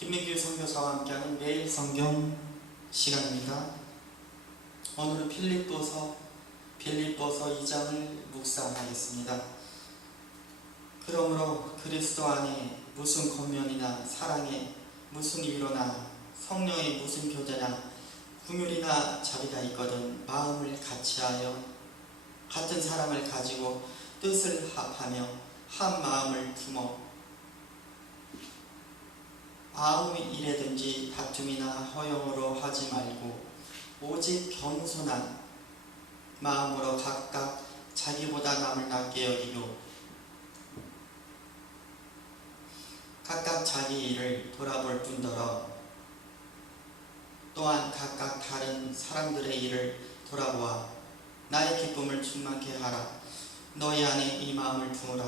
김민규 선교사와 함께하는 매일 성경 시간입니다. 오늘은 필립보서 필립보서 2장을 묵상하겠습니다. 그러므로 그리스도 안에 무슨 권면이나 사랑에 무슨 위로나 성령의 무슨 교제나 궁율이나 자비가 있거든 마음을 같이하여 같은 사랑을 가지고 뜻을 합하며 한 마음을 품어 아무 일에든지 다툼이나 허용으로 하지 말고 오직 겸손한 마음으로 각각 자기보다 남을 낫게 여기고 각각 자기 일을 돌아볼 뿐더러 또한 각각 다른 사람들의 일을 돌아보아 나의 기쁨을 충만케 하라. 너희 안에 이 마음을 품으라.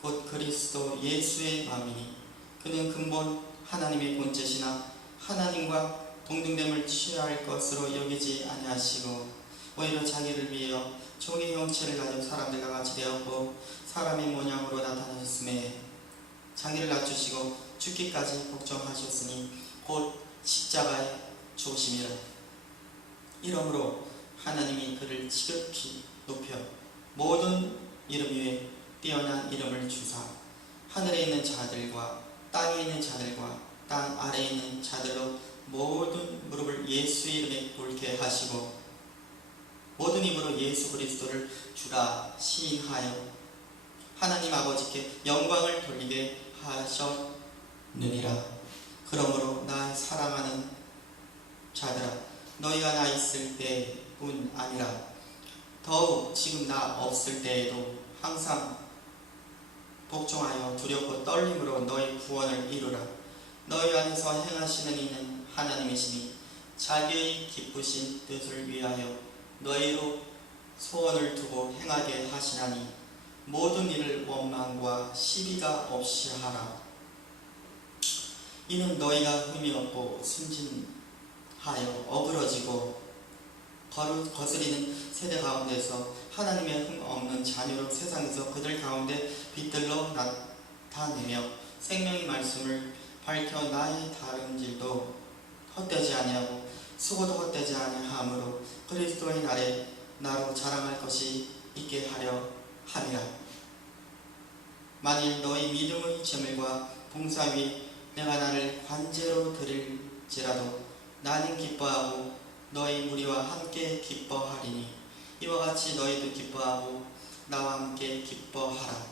곧 그리스도 예수의 마음이니 그는 근본 하나님의 본체시나 하나님과 동등됨을 취할 것으로 여기지 아니하시고 오히려 자기를 위하여 종의 형체를 가진 사람들과 같이 되었고 사람의 모양으로 나타나셨음에 자기를 낮추시고 죽기까지 걱정하셨으니 곧 십자가에 죽으심이라. 이러므로 하나님이 그를 지극히 높여 모든 이름 위에 뛰어난 이름을 주사 하늘에 있는 자들과 땅에 있는 자들과 땅 아래에 있는 자들로 모든 무릎을 예수 이름에 꿇게 하시고 모든 입으로 예수 그리스도를 주라 시인하여 하나님 아버지께 영광을 돌리게 하셨느니라. 그러므로 나의 사랑하는 자들아 너희가 나 있을 때뿐 아니라 더욱 지금 나 없을 때에도 항상 복종하여 두렵고 떨림으로 너희 구원을 이루라. 너희 안에서 행하시는 이는 하나님이시니 자기의 기쁘신 뜻을 위하여 너희로 소원을 두고 행하게 하시나니 모든 일을 원망과 시비가 없이 하라. 이는 너희가 흠이 없고 순진하여 어그러지고 거스리는 세대 가운데서 하나님의 흠 없는 자녀로 세상에서 그들 가운데 빛들로 나타내며 생명의 말씀을 밝혀 나의 다름질도 헛되지 아니하고 수고도 헛되지 아니하므로 그리스도의 날에 나로 자랑할 것이 있게 하려 함이라. 만일 너희 믿음의 재물과 봉사 위 내가 나를 관제로 드릴지라도 나는 기뻐하고 너희 무리와 함께 기뻐하리니 이와 같이 너희도 기뻐하고 나와 함께 기뻐하라.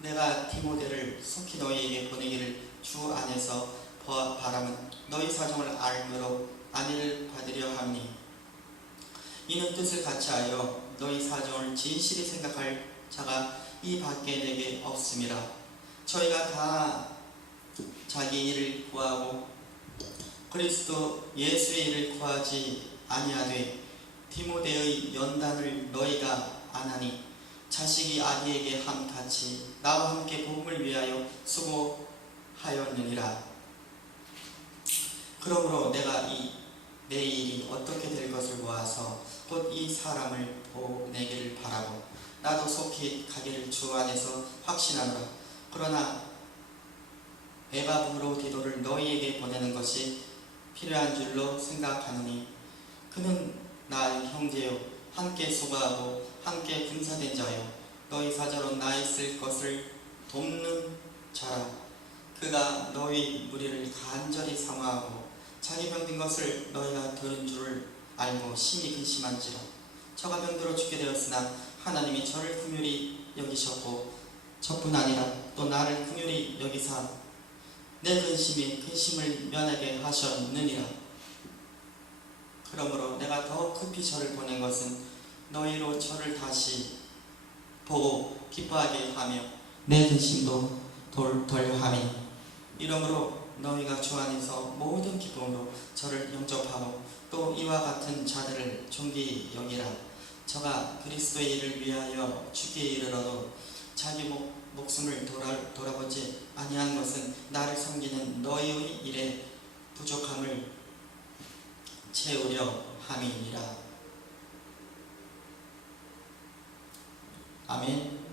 내가 디모데를 속히 너희에게 보내기를 주 안에서 버- 바람은 너희 사정을 알므로 안위를 받으려 하니 이는 뜻을 같이하여 너희 사정을 진실히 생각할 자가 이 밖에 내게 없음이라 저희가 다 자기 일을 구하고 그리스도 예수의 일을 구하지 아니하되 디모데의 연단을 너희가 안하니 자식이 아기에게 함같이 나와 함께 복음을 위하여 수고하였느니라. 그러므로 내가 이 내 일이 어떻게 될 것을 보아서 곧 이 사람을 보내기를 바라고 나도 속히 가기를 주 안에서 확신하노라. 그러나 에바브로 디도를 너희에게 보내는 것이 필요한 줄로 생각하느니 그는 나의 형제요 함께 수고하고 함께 군사된 자요 너희 사자로 나 있을 것을 돕는 자라 그가 너희 무리를 간절히 사모하고 자기 병든 것을 너희가 들은 줄을 알고 심히 근심한지라 저가 병들어 죽게 되었으나 하나님이 저를 긍휼히 여기셨고 저뿐 아니라 또 나를 긍휼히 여기사 내 근심이 근심을 면하게 하셨느니라. 그러므로 어차피 저를 보낸 것은 너희로 저를 다시 보고 기뻐하게 하며 내 근심도 돌, 덜하니 이러므로 너희가 주 안에서 모든 기쁨으로 저를 영접하고 또 이와 같은 자들을 존귀히 여기라. 저가 그리스도의 일을 위하여 죽기에 이르러도 자기 목, 목숨을 돌아, 돌아보지 아니한 것은 나를 섬기는 너희의 일에 부족함을 채우려 함이니라. 아멘.